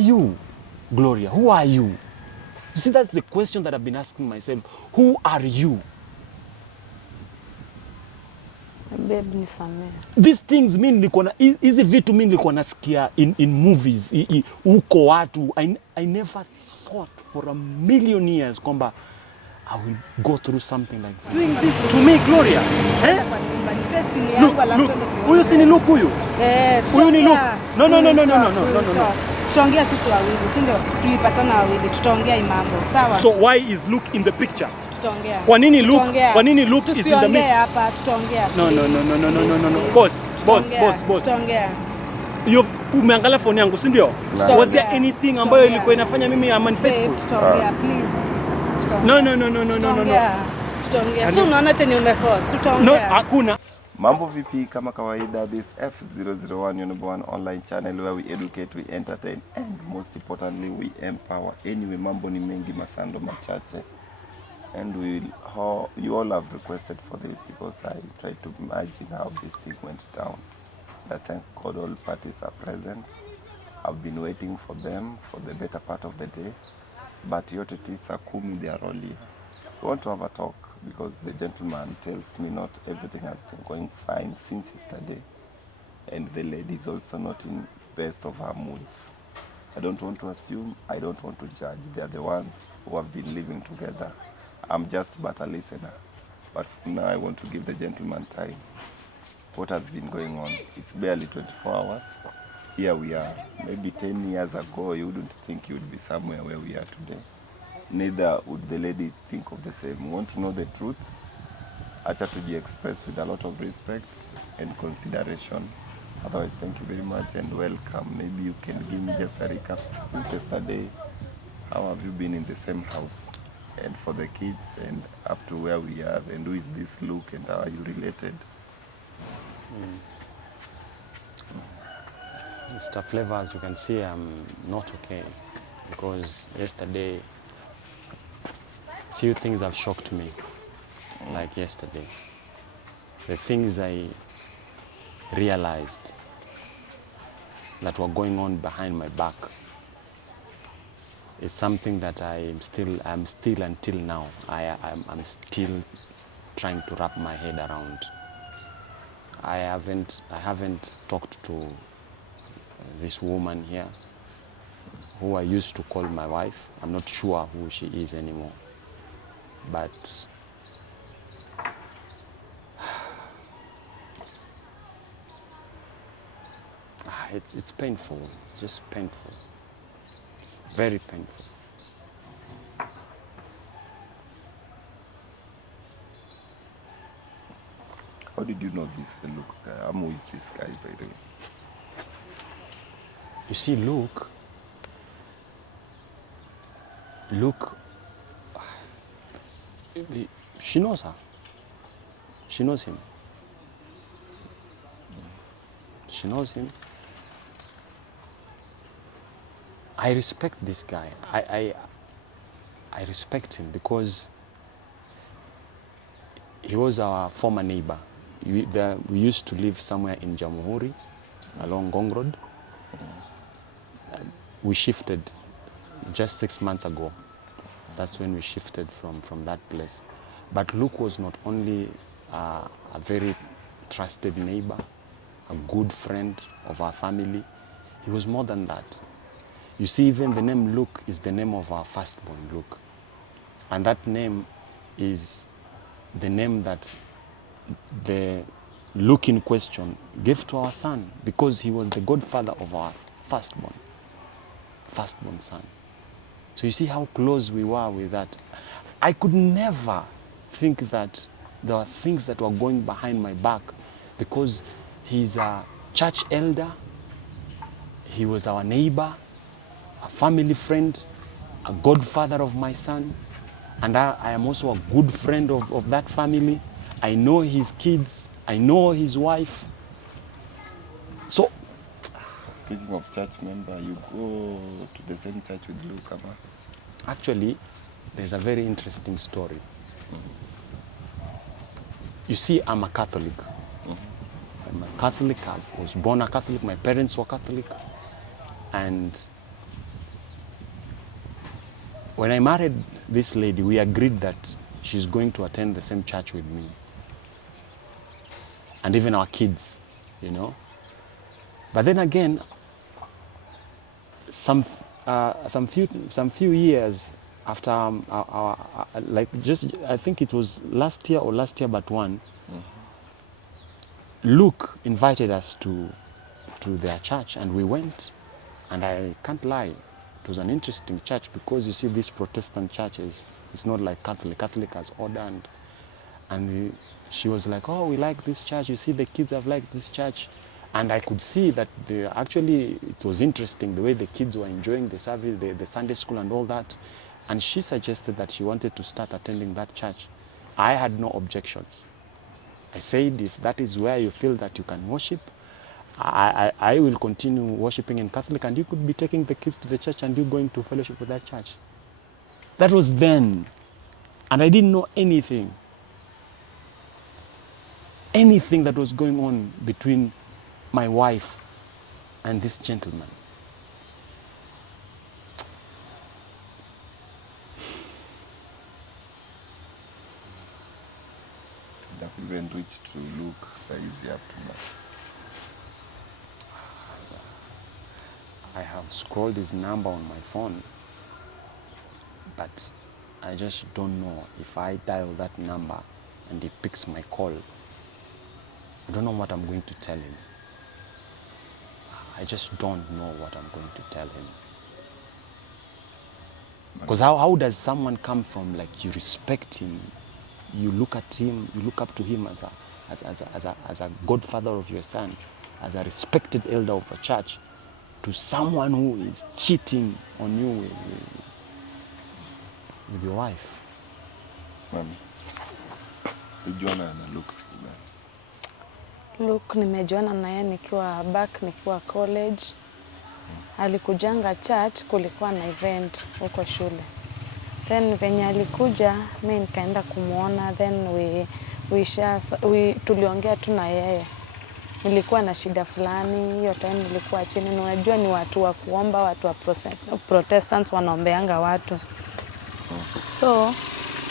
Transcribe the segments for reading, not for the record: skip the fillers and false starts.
you, Gloria? Who are you? You see, that's the question that I've been asking myself. Who are you? Babe, nisamee. These things mean nilikuwa na hizi vitu mimi nilikuwa nasikia in movies huko watu. I never thought for a million years kwamba I will go through something like that. Doing this to me, Gloria. Eh? Look, huyu si ni Luke huyu? Huyu ni Luke. No. Tutaongea sisi wawili, si ndio? Tulipatana wawili, tutaongea mambo. Sawa? So why is Luke in the picture? Tutaongea. Kwa nini Luke is in the mix? Hapa tutaongea. No. Boss. Tutaongea. Umeangalia phone yangu, si ndio? Was there anything ambayo ilikuwa inafanya mimi am unfaithful? Tutaongea, please. No. Tutaongea. So unaona tena umepost. Tutaongea. No, hakuna. Mambo vipi, kama kawaida, this F001 your number one online channel where we educate, we entertain, and most importantly we empower. Anyway, mambo ni mengi, masando machache, and you all have requested for this because I tried to imagine how this thing went down. I thank God all parties are present. I've been waiting for them for the better part of the day, but yote tisa kumi they are all here. We want to have a talk because the gentleman tells me not everything has been going fine since yesterday, and the lady is also not in best of her moods. I don't want to assume, I don't want to judge. They are the ones who have been living together. I'm just but a listener. But now I want to give the gentleman time. What has been going on? It's barely 24 hours. Here we are. Maybe 10 years ago, you wouldn't think you would be somewhere where we are today. Neither would the lady think of the same. We want to know the truth. Acha to express with a lot of respect and consideration. Otherwise, thank you very much and welcome. Maybe you can give me just a recap since yesterday. How have you been in the same house? And for the kids and up to where we are, and who is this Luke and how are you related? Mr. Flavor, as you can see, I'm not okay because yesterday few things have shocked me, like yesterday. The things I realized that were going on behind my back is something that I'm still until now, I'm still trying to wrap my head around. I haven't talked to this woman here who I used to call my wife. I'm not sure who she is anymore. But it's painful. It's just painful. Very painful. How did you know this Luke? Who is this guy, by the way? You see, Luke, she knows her. She knows him. She knows him. I respect this guy. I respect him because he was our former neighbor. We used to live somewhere in Jamhuri along Gong Road. We shifted just 6 months ago. That's when we shifted from that place. But Luke was not only a very trusted neighbor, a good friend of our family. He was more than that. You see, even the name Luke is the name of our firstborn, Luke. And that name is the name that the Luke in question gave to our son because he was the godfather of our firstborn son. So you see how close we were with that. I could never think that there were things that were going behind my back because he's a church elder, he was our neighbor, a family friend, a godfather of my son, and I am also a good friend of that family. I know his kids, I know his wife. So, speaking of church member, you go to the same church with Luke? Actually, there's a very interesting story. You see, I'm a Catholic. I'm a Catholic. I was born a Catholic. My parents were Catholic. And when I married this lady, we agreed that she's going to attend the same church with me. And even our kids, you know. But then again, some few years after like just, I think it was last year but one, Luke invited us to their church, and we went. And I can't lie, it was an interesting church, because you see these Protestant churches, it's not like Catholic. Catholic has order, and she was like, oh, we like this church, you see the kids have liked this church. And I could see that actually it was interesting the way the kids were enjoying the service, the Sunday school and all that. And she suggested that she wanted to start attending that church. I had no objections. I said, if that is where you feel that you can worship, I will continue worshiping in Catholic, and you could be taking the kids to the church and you going to fellowship with that church. That was then. And I didn't know anything that was going on between my wife and this gentleman. That even reached to Luke size up to now. I have scrolled his number on my phone, but I just don't know if I dial that number and he picks my call. I don't know what I'm going to tell him. I just don't know what I'm going to tell him. Because how does someone come from, like, you respect him, you look at him, you look up to him as a godfather of your son, as a respected elder of a church, to someone who is cheating on you with your wife? Mami, ujuana na Luke siku gani? Luke nimejuana na yeye nikiwa college. Alikujanga church, kulikuwa na event huko shule. Then venye alikuja, mimi nikaenda kumuona, then tuliongea tu na yeye. Nilikuwa na shida fulani, hiyo time nilikuwa chini. Unajua ni watu wa kuomba, watu wa Protestants wanaombeanga watu. So,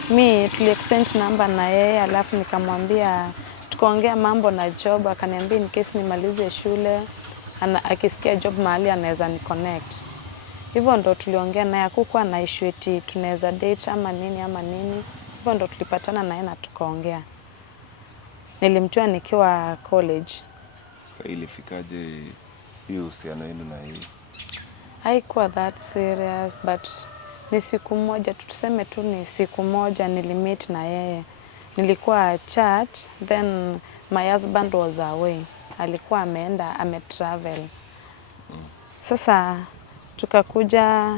tuli exchange number na yeye, alafu nikamwambia, tukaongea mambo na job, akaniambia in case nimalize shule, akisikia job mahali anaweza ni connect. Hivyo ndo tuliongea naye, hakukuwa na issue eti tunaweza date ama nini. Hivyo ndo tulipatana naye na tukaongea. Nilimjua nikiwa college. Sasa ilifikaje hiyo uhusiano wenu na yeye? Haikuwa that serious, but ni siku moja, tuseme tu ni siku moja nilimit na yeye. Nilikuwa church, then my husband was away. Alikuwa ametravel. Sasa tukakuja,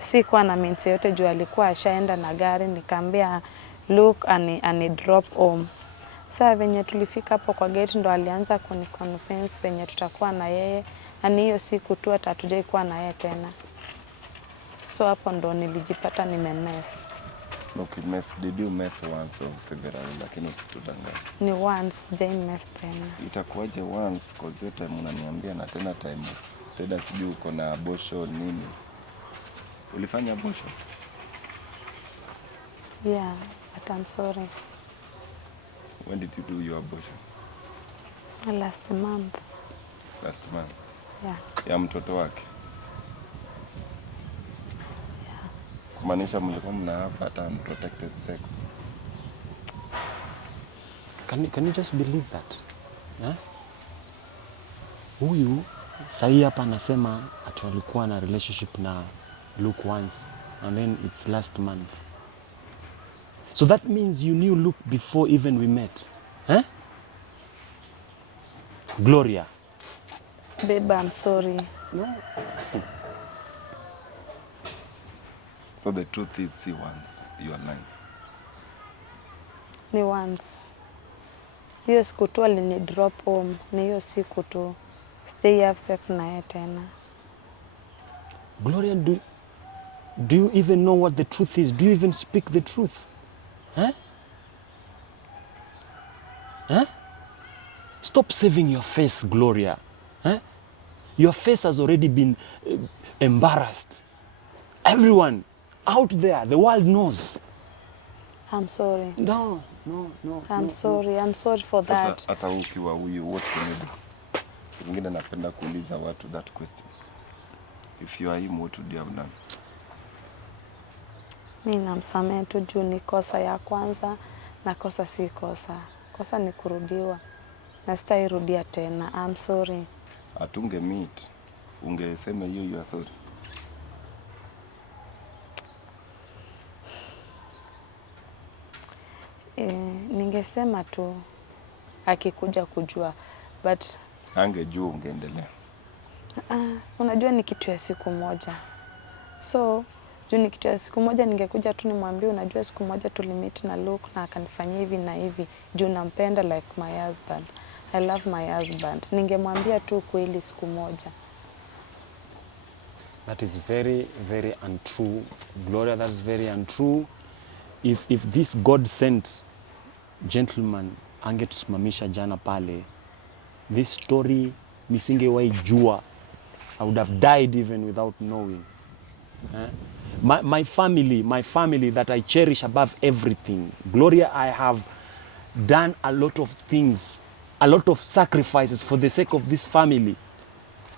sikuwa na minti yote juu alikuwa ashaenda na gari, nikaambia Luke ani drop home. Sasa venye tulifika hapo kwa gate ndo alianza kuniconvince venye tutakuwa na yeye. Ani hiyo siku tu hatujai kuwa na yeye tena. So hapo ndo nilijipata nimemess. Okay, did you mess once or several, lakini usitudanganye? Ni once, jai mess tena. Itakuwaje once? Cause yote mnaniambia na tena time. Tena sijui uko na abortion nini. Ulifanya abortion? Yeah, but I'm sorry. When did you do your abortion? Last month. Last month? Yeah. Ya mtoto wake? Yeah. Kumaanisha mlikuwa mnapata unprotected sex? Can you just believe that? Yeah? Huyu sahi hapa anasema ati walikuwa na relationship na Luke once and then it's last month. So that means you knew Luke before even we met. Huh? Gloria. Babe, I'm sorry. No. So the truth is, see, once you are lying. Ni once. Hiyo siku tu alini drop home, ni hiyo siku tu. Stay have sex na yeye tena. Gloria, do you even know what the truth is? Do you even speak the truth? Huh? Huh? Stop saving your face, Gloria. Huh? Your face has already been embarrassed. Everyone out there, the world knows. I'm sorry. No. I'm sorry for that. Sasa hata ukiwa huyu, what can you do? Wengine napenda kuuliza watu that question. If you are him, what would you have done? Mimi namsamehe tu juu ni kosa ya kwanza na kosa si kosa. Kosa ni kurudiwa. Na sitairudia tena. I'm sorry. Atunge meet. Ungesema hiyo you are sorry. Ningesema tu akikuja kujua, but Angejua ungeendelea. unajua ni kitu ya siku moja. So, juu ni kitu ya siku moja ningekuja tu nimwambie unajua siku moja tulimit na Luke na akanifanyia hivi na hivi. Juu nampenda like my husband. I love my husband. Ningemwambia tu kweli siku moja. That is very, very untrue. Gloria, that is very untrue. If this God sent gentleman angetusimamisha jana pale, this story nisingewahi jua. I would have died even without knowing. My family that I cherish above everything. Gloria, I have done a lot of things, a lot of sacrifices for the sake of this family.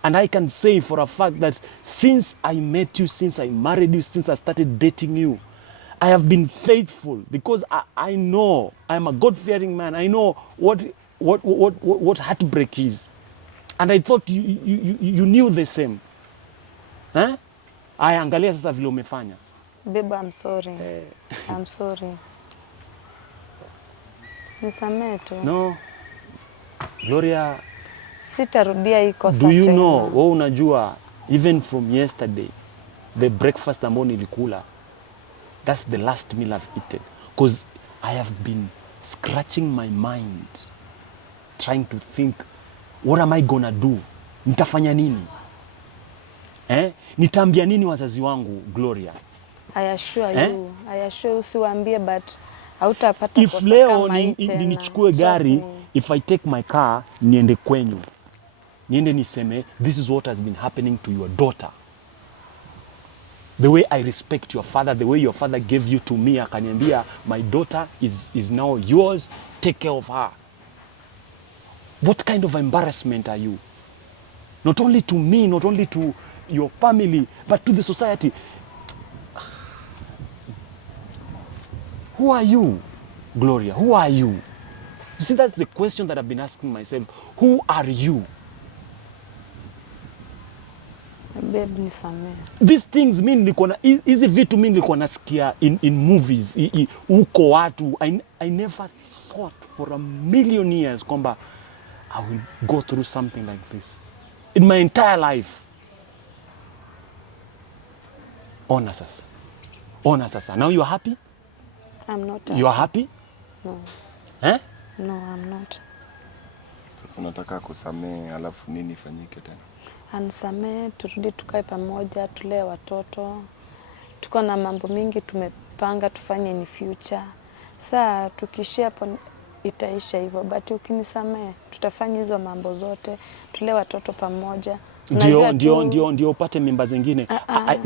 And I can say for a fact that since I met you, since I married you, since I started dating you, I have been faithful because I know I'm a God-fearing man. I know what heartbreak is. And I thought you knew the same. Aya, angalia sasa vile umefanya. Babe, I'm sorry. I'm sorry. Nisamehe tu. No. Gloria, sitarudia hii kosa do you tena. know, wewe unajua, even from yesterday, the breakfast ambao nilikula, that's the last meal I've eaten. Because I have been scratching my mind, trying to think, what am I gonna do? Nitafanya nini? Nitaambia nini wazazi wangu, Gloria? I assure you, usiwaambie, but hautapata if kosa leo kama hii tena. nichukue gari, if I take my car, niende kwenyu, niende niseme, this is what has been happening to your daughter. The way I respect your father, the way your father gave you to me, akaniambia, my daughter is now yours, take care of her. What kind of embarrassment are you? Not only to me, not only to your family, but to the society. Who are you, Gloria? Who are you? You see, that's the question that I've been asking myself. Who are you? Babe, nisamehe. These things mean nilikuwa na hizi vitu mimi nilikuwa nasikia in movies, huko watu. I never thought for a million years kwamba I will go through something like this in my entire life. Ona sasa. Now you are happy? I'm not You are happy? No. No, I'm not. Sasa nataka kusamehe, alafu nini ifanyike tena? Anisamehe, turudi tukae pamoja, tulee watoto. Tuko na mambo mingi tumepanga tufanye in future. Saa tukishia hapo itaisha hivyo, but ukinisamehe tutafanya hizo mambo zote, tulee watoto pamoja. Ndio upate mimba zingine. I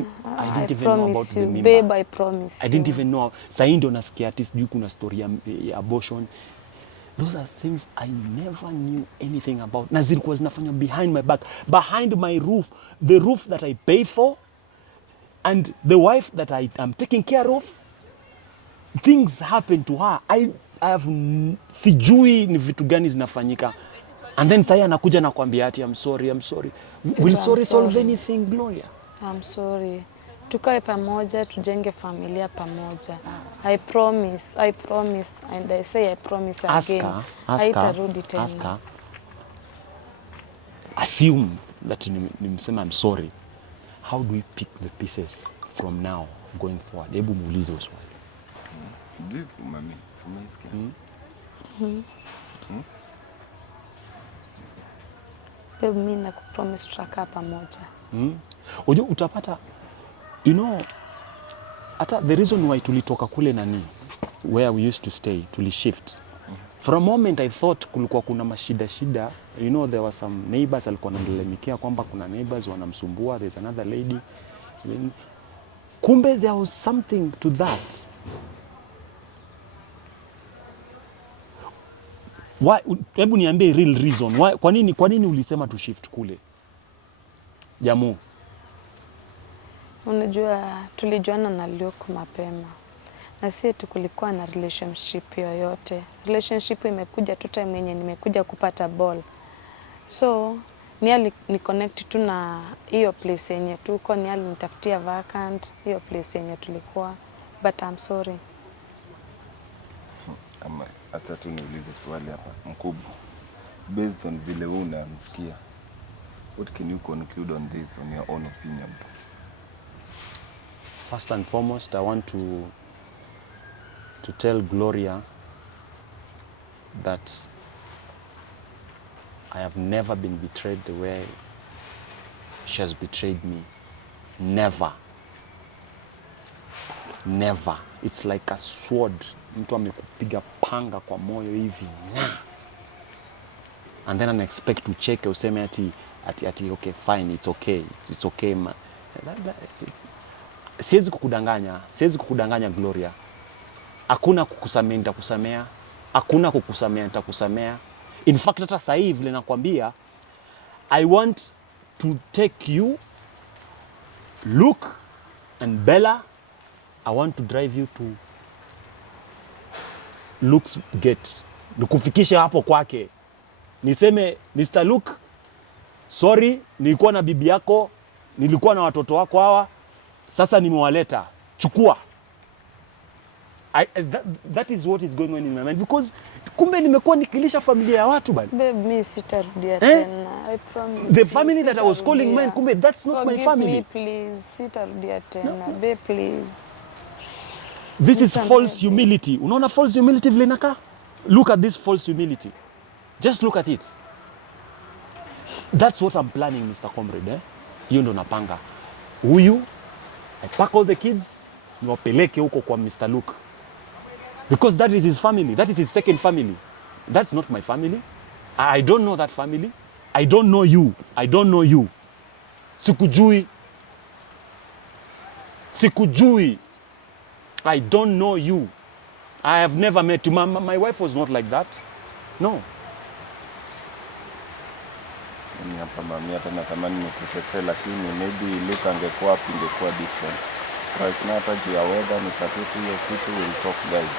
didn't even know about the mimba. Babe, I promise I didn't even know. Sasa ndio nasikia ati sijui kuna story ya abortion. Those are things I never knew anything about. Na zilikuwa zinafanywa behind my back, behind my roof, the roof that I pay for, and the wife that I am taking care of. Things happen to her. I have sijui ni vitu gani zinafanyika. And then sasa anakuja na kwambia ati I'm sorry. Will sorry solve anything, Gloria? I'm sorry. Tukae pamoja, tujenge familia pamoja. I promise, and I say I promise again. Haitarudi tena. Ask her. Assume that nimsema I'm sorry. How do we pick the pieces from now going forward? Hebu muulize swali. Ndio mami, umeisikia? Babe, mimi nakupromise tutakaa pamoja. Unajua utapata, you know, hata the reason why tulitoka kule nani, where we used to stay, tulishift. For a moment I thought kulikuwa kuna mashida. You know, there were some neighbors alikuwa ananilalamikia kwamba kuna neighbors wanamsumbua, there's another lady. Kumbe there was something to that. Why? Hebu niambie real reason. Why? Kwa nini ulisema tu shift kule? Jamu. Unajua tulijuana na Luke mapema. Na si eti kulikuwa na relationship yoyote. Relationship imekuja tu time yenye nimekuja kupata ball. So ni connect tu na hiyo place yenye tuko, ni alinitafutia vacant hiyo place yenye tulikuwa, but I'm sorry. Ama hata tu niulize swali hapa mkubwa. Based on vile unamsikia, what can you conclude on this, on your own opinion? First and foremost, I want to tell Gloria that I have never been betrayed the way she has betrayed me. Never. Never. It's like a sword. Mtu amekupiga panga kwa moyo hivi. And then I expect to check useme ati okay fine, it's okay. It's okay man. Siwezi kukudanganya Gloria. Hakuna kukusamea nitakusamea. Hakuna kukusamea nitakusamea. In fact hata sasa hivi vile nakwambia, I want to take you, Luke and Bella, I want to drive you to Luke's gate. Nikufikishe hapo kwake. Niseme Mr. Luke, sorry, nilikuwa na bibi yako, nilikuwa na watoto wako hawa, sasa nimewaleta. Chukua. That is what is going on in my mind, because kumbe nimekuwa nikilisha familia ya watu bali. Babe, mimi sitarudia tena. I promise. The family that I was calling mine, kumbe that's not my family. Me please, sitarudia tena. Babe, please. This is false humility. Unaona false humility vile inakaa? Look at this false humility. Just look at it. That's what I'm planning, Mr. Comrade. Hiyo ndo napanga. Huyu, I pack all the kids, niwapeleke huko kwa Mr. Luke. Because that is his family. That is his second family. That's not my family. I don't know that family. I don't know you. I don't know you. Sikujui. I don't know you. I have never met you. My wife was not like that. No. Mimi hapa mami hata natamani nikutetee, lakini maybe Luke angekuwa hapo ingekuwa different. Right now hata juu ya weather nipatie tu hiyo kitu, we'll talk guys.